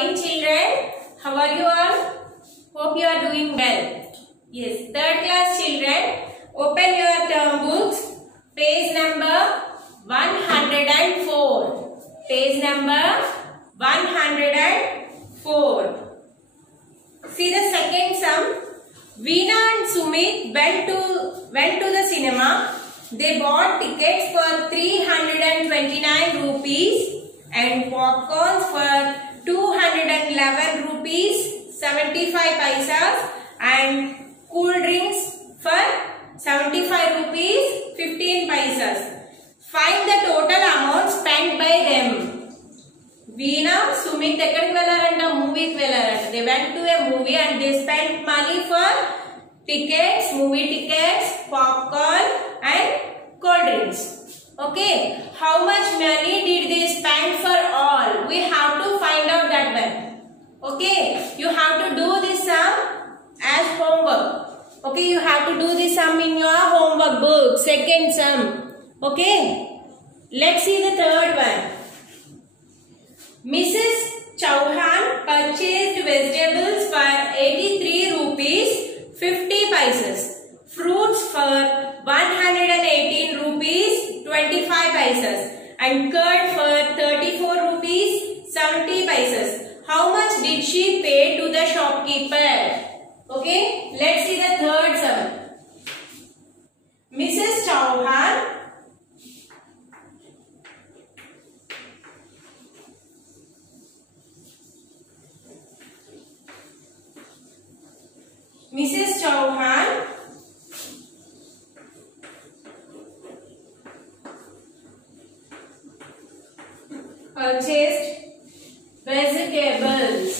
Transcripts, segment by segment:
morning children. How are you all? Hope you are doing well. Yes, third class children, open your term books. Page number 104. Page number 104. See the second sum. Veena and Sumit went to the cinema. They bought tickets for 329 rupees and popcorns for 211 rupees 75 paisas and cool drinks for 75 rupees 15 paisas. Find the total amount spent by them. Veena, Sumit ekkadiki vellaranta? Movie ki vellaranta. They went to a movie and they spent money for tickets, movie tickets, popcorn and cold drinks. Okay, how much money did they spend for all? We have to find out that one. Okay, you have to do this sum as homework. Okay, you have to do this sum in your homework book. Second sum. Okay, let's see the third one. Mrs. Chauhan purchased vegetables for 83 rupees 50 paisas, fruits for 118 rupees 25 paisas and curd for 34 rupees 70 paisas. How much did she pay to the shopkeeper? Okay, let's see the third sum. Mrs. Chauhan purchased vegetables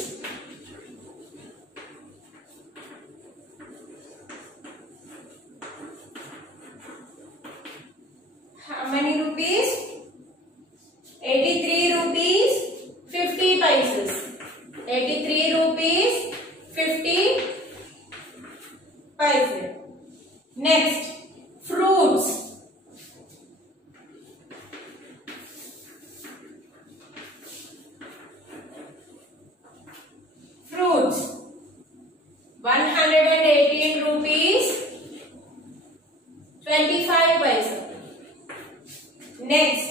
how many rupees? 83 rupees 50 paisas. 83 rupees 50 paisas. Next, fruits. Fruits 118 rupees 25 paisas. Next,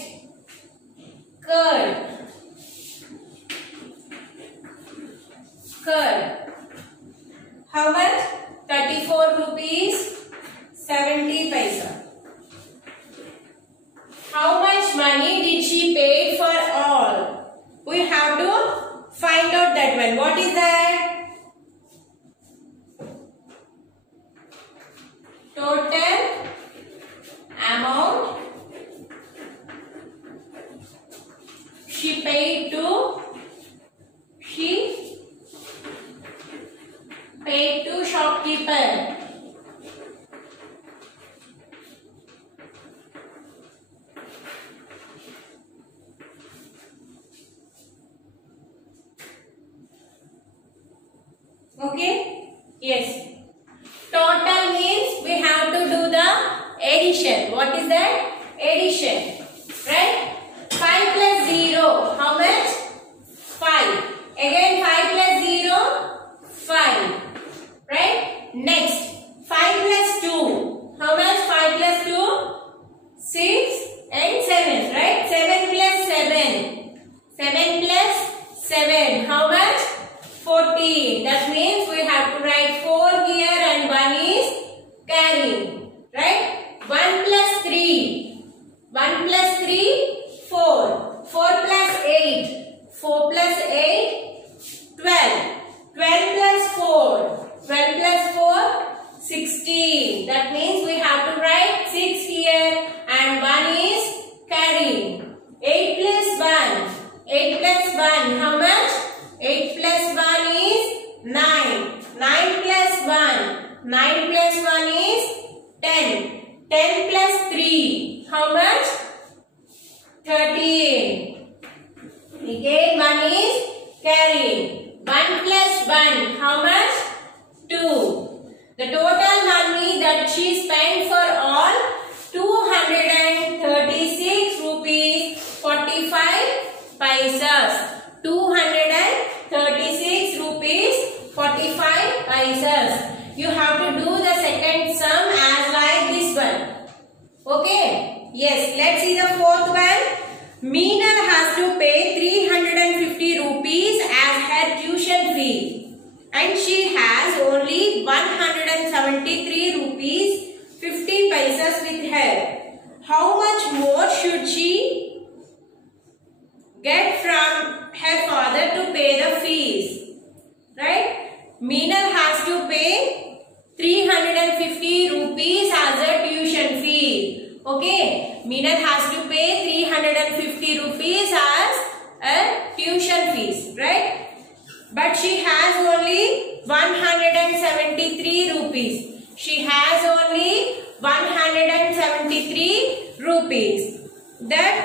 curd. How much? 34 rupees 70 paisa. How much money did she pay for all? We have to find out that one. What is that? Total amount she paid to shopkeeper. Okay? Yes. Total means we have to do the addition. What is that? Addition. Right? 5 plus 0. How much? 5. Again 5 plus 0. 5. Right? Next. 5 plus 2. How much? 5 plus 2? 6 and 7. Right? 7 plus 7. 7 plus 7. How much? 14. That means we have to write 4 here and 1 is carrying. Right? 1 plus 3. 1 plus 3, 4. 4 plus 8. 4 plus 8, 12. 12 plus 4. 12 plus 4, 16. That means we have to write 6 here and 1 is carrying. 8 plus 1. 8 plus 1. How much? 8 plus 1 is 9. 9 plus 1. 9 plus 1 is 10. 10 plus 3. How much? 13. Again 1 is carrying. 1 plus 1. How much? 2. The total money that she spent for all 236 rupees 45 paisas. 236 36 rupees 45 paisas. You have to do the second sum as like this one. Okay. Yes. Let's see the fourth one. Meenal has to pay 350 rupees as her tuition fee, and she has only 173 rupees 50 paisas with her. How much more should she get from her father to pay the fees? Right? Meenal has to pay 350 rupees as a tuition fee. Okay? Meenal has to pay 350 rupees as a tuition fees. Right? But she has only 173 rupees. She has only 173 rupees. That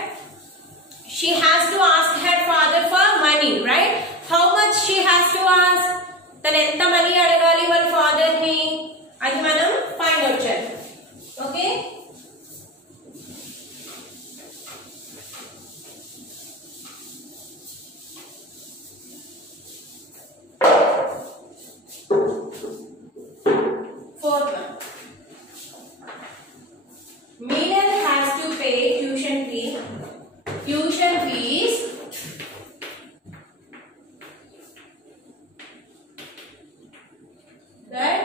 she has to ask her father for money, right? How much she has to ask? తను ఎంత money అడగాలి వాళ్ళ father ని అది మనం find out చేద్దాం. Okay, fourth one. Meenal has to pay tuition fees that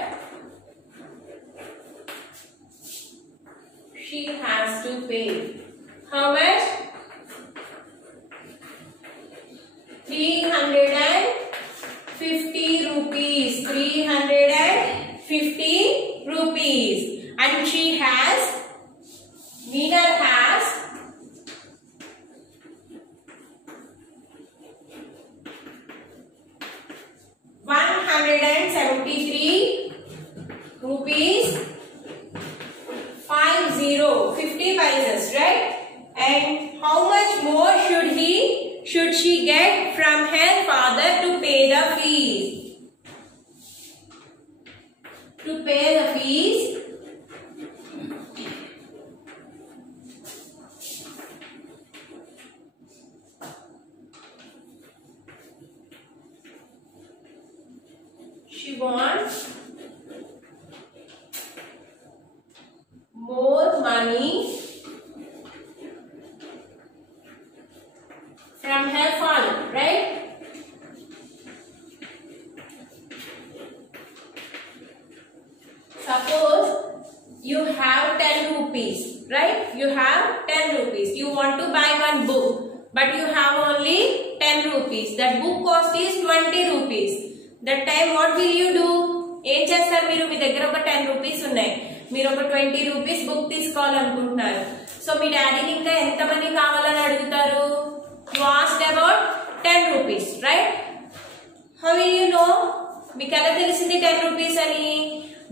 she has to pay. How much? 350 rupees. 350 rupees. And she has, Meenal has 173 rupees 50 paisas, right? And how much more should she get from her father to pay the fees? To pay the fees, she wants more money from her father, right? Suppose you have 10 rupees, right? You have 10 rupees. You want to buy one book, but you have only 10 rupees. That book cost is 20 rupees. That time what will you do? ఏం చేస్తారు మీరు? మీ దగ్గర ఒక 10 rupees ఉన్నాయి, మీరు ఒక 20 rupees book తీసుకోవాలనుకుంటున్నారు. So మీ డాడీని ఇంకా ఎంత మనీ కావాలని అడుగుతారు? You asked about 10 rupees, right? How will you know? మీకు ఎలా తెలిసింది 10 రూపీస్ అని?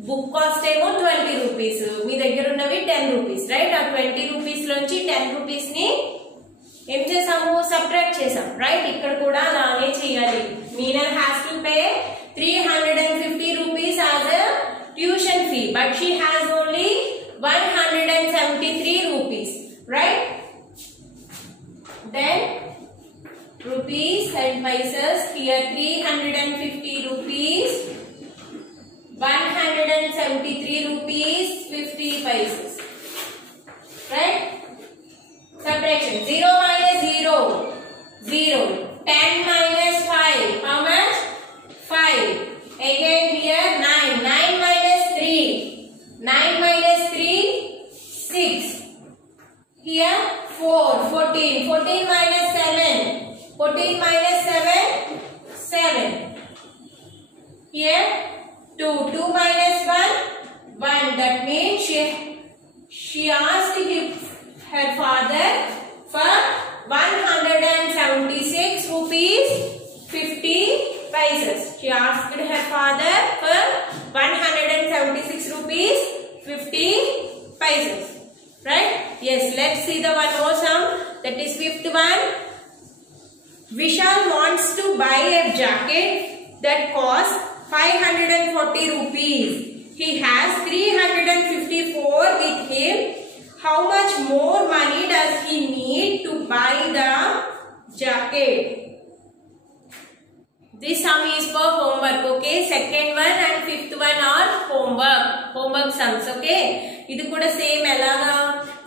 బుక్ కాస్ట్ ఏమో 20 రూపీస్, మీ దగ్గర ఉన్నవి 10 రూపీస్, రైట్? ఆ 20 రూపీస్ లోంచి 10 రూపీస్ ని ఏం చేసాము? సబ్ట్రాక్ట్ చేసాం, రైట్? ఇక్కడ కూడా అలానే చేయాలి. Meenal has to pay 350 rupees as a tuition fee, but she has only 173 rupees, right? Then rupees and paisas, here 350 rupees, 173 rupees 50 paisas, right? Subtraction, 0 minus 0, 0. 10 minus 5, how much? 5. Again here 9. 9 minus 3. 9 minus 3, 6. Here 4. 14. 14 minus 7. 14 minus 7, 7. Here 2. 2 minus 1, 1. That means she asked her father for 176 rupees 50 paisas. She asked her father for 176 rupees 50 paisas. Right? Yes, let's see the one more sum. That is fifth one. Vishal wants to buy a jacket that costs 540 rupees. He has 354 with him. How much more money does he need to buy the jacket? This sum is for homework, okay? Second one and fifth one are homework sums, okay? ఇది కూడా same ఎలాగా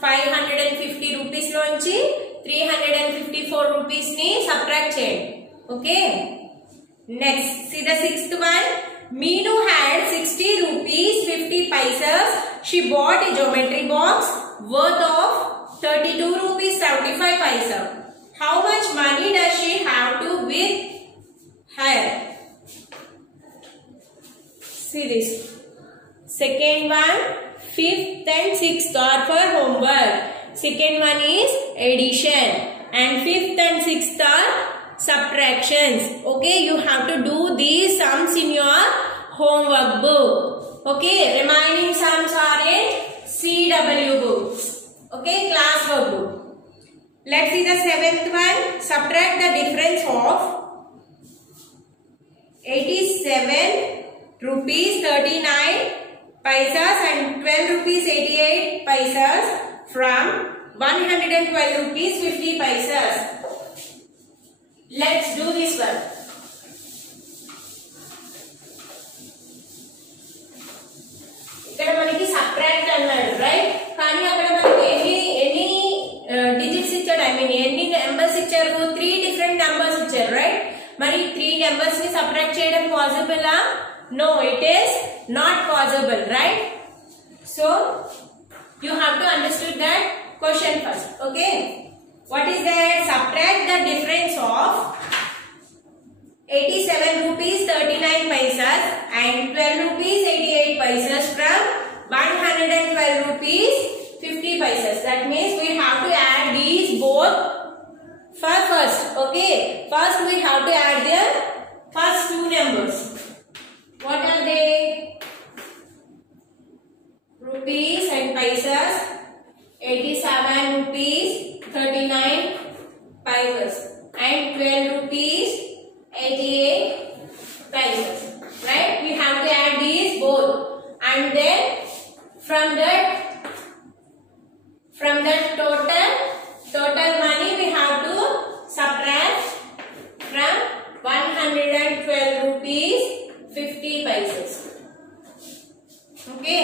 550 rupees లోంచి 354 rupees ని subtract చేయండి, okay? Next see the sixth one. Meenu had 60 rupees 50 paisas. She bought a geometry box worth of 32 rupees 75 paisa. How much money does she have to with her? See this. Second one, fifth and sixth are for homework. Second one is addition and fifth and sixth are subtractions. Okay, you have to do these sums in your homework book. Okay, remaining sums are in CW books. Okay, classwork book. Let's see the seventh one. Subtract the difference of 87 rupees 39 paisas and 12 rupees 88 paisas from 112 rupees 50 paisas. Let's do this one. ఇక్కడ మనకి subtract అన్నాడు, right? కానీ అక్కడ మనకి ఎన్ని digits ఇచ్చాడు, I mean ఎన్ని numbers ఇచ్చారు? 3 డిఫరెంట్ నెంబర్స్ ఇచ్చారు, రైట్? మరి 3 నెంబర్స్ ని సబ్ట్రాక్ట్ చేయడం పాసిబులా? No, it is not possible, right? So you have to understand that question first, okay? What is that? Subtract the difference of 87 rupees 39 paisas and 12 rupees 88 paisas from 112 rupees 50 paisas. That means we have to add these both first. Okay. First we have to add the first two numbers. What are they? Rupees and paisas. 87 rupees 39 paisas and 12 rupees 88 paisas, right? We have to add these both, and then from that total money we have to subtract from 112 rupees 50 paisas. Okay,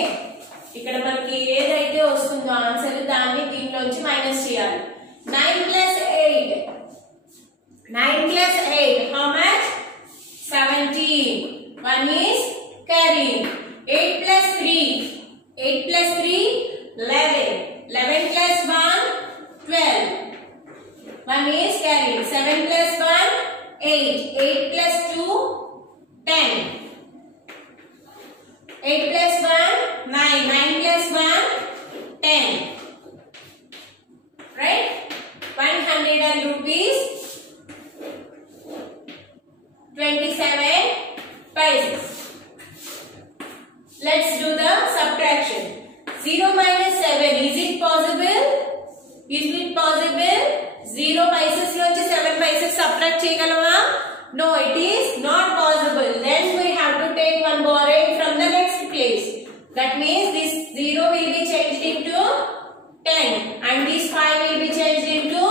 ఇక్కడ మనకి ఏదైతే వస్తుందో answer దాన్ని దీనిలోంచి minus చేయాలి. 9 plus 8. 9 plus 8. How much? 17. One is carrying. 8 plus 3. 8 plus 3. 11. 11 plus 1. 12. One is carrying. 7 plus 1. 8. 8 plus 2. 10. 8 plus 1. 9. 9 plus 1. 10. Right? 100 rupees 27 paisas. Let's do the subtraction. 0 minus 7. Is it possible? Is it possible? 0 paisas lochi 7 paisas subtract cheyagalama? No, it is not possible. Then we have to take one borrowing from the next place. That means this 0 will be changed into 10 and this 5 will be changed into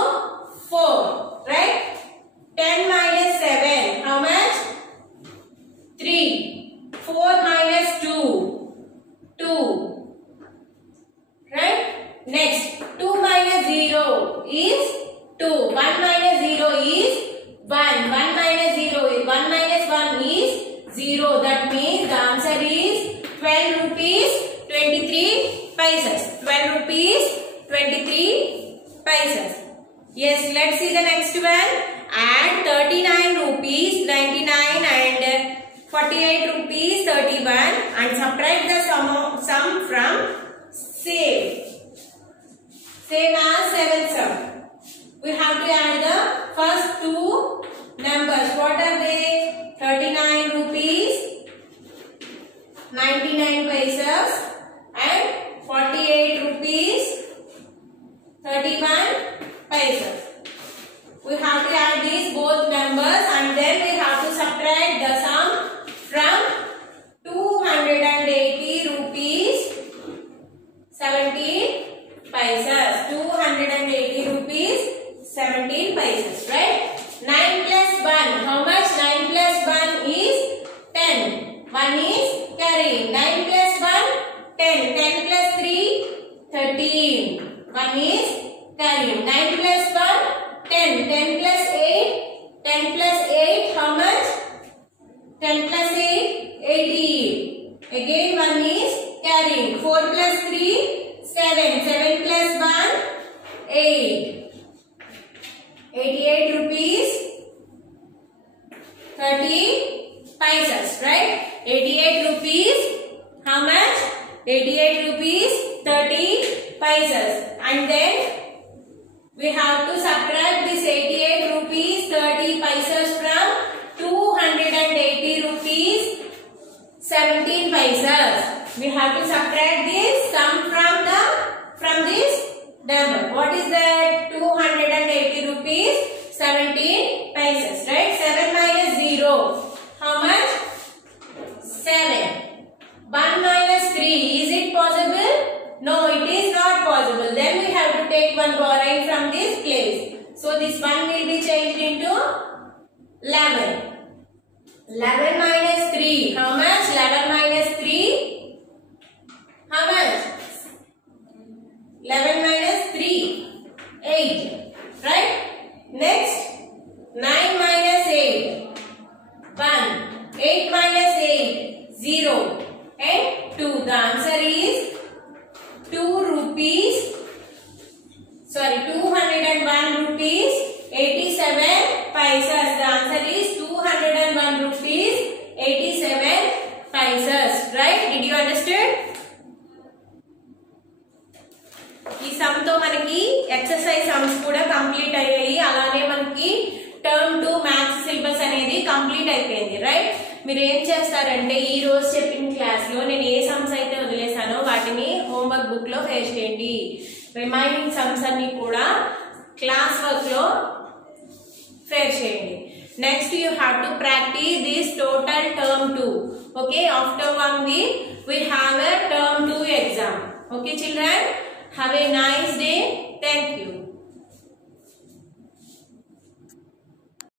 4, right? 10 minus 7, how much? 3. 4 minus 2, 2, right? Next, 2 minus 0 is 2. 1 minus 0 is 1. 1 minus 0 is 1 minus 1 is 0. That means the answer is 12 rupees 23 paisas. 12 rupees 23 paisas. Yes, let's see the next one. Add 39 rupees 99 and 48 rupees 31 and subtract the sum from same. Same as 7th sum. We have to add the first two numbers. What are they? 39 rupees 99 paisas and 48 rupees 31 paisas. We have to add these both numbers and then we have to subtract the sum from 280 rupees 17 paisas. 280 rupees 17 paisas, right? 9 plus 1. How much? 9 plus 1. 10 plus 8, 18. Again 1 is carrying. 4 plus 3, 7. 7 plus 1, 8. 88 rupees 30 paisas, right? 88 rupees, how much? 88 rupees 30 paisas. And then we have to subtract this 88 rupees 30 paisas from 280 rupees 17 paisas. We have to subtract this sum from this number. What is that? 280 rupees 17 paisas, right? 7 minus 0. How much? 7. 1 minus 3. Is it possible? No, it is not possible. Then we have to take one borrowing from this place. So this 1 will be changed into 11. 11 minus 3. How much? 11 minus 3. How much? 11 minus 3. 8. Right? Next. 9 minus 8. 1. 8 minus 8. 0. And 2. The answer is 201 rupees 87 paisas. The answer is 201 rupees 87 paisas. Right? Did you understand? ఈ some తో మనకి exercise sums కూడా complete అయ్యాయి. అలానే మనకి term 2 maths syllabus అనేది complete అయిపోయింది. Right? మీరు ఏం చేస్తారంటే ఈ రోజు చెప్పిన క్లాస్ లో నేను ఏ సమ్స్ అయితే వదిలేసానో వాటిని హోంవర్క్ బుక్ లో ఫేస్ చేయండి. రిమైనింగ్ సమ్స్ అన్ని కూడా క్లాస్ వర్క్ లో ఫేస్ చేయండి. Next you have to practice this total term 2. Okay, after 1 week we have a term 2 exam. Okay children, have a nice day. Thank you.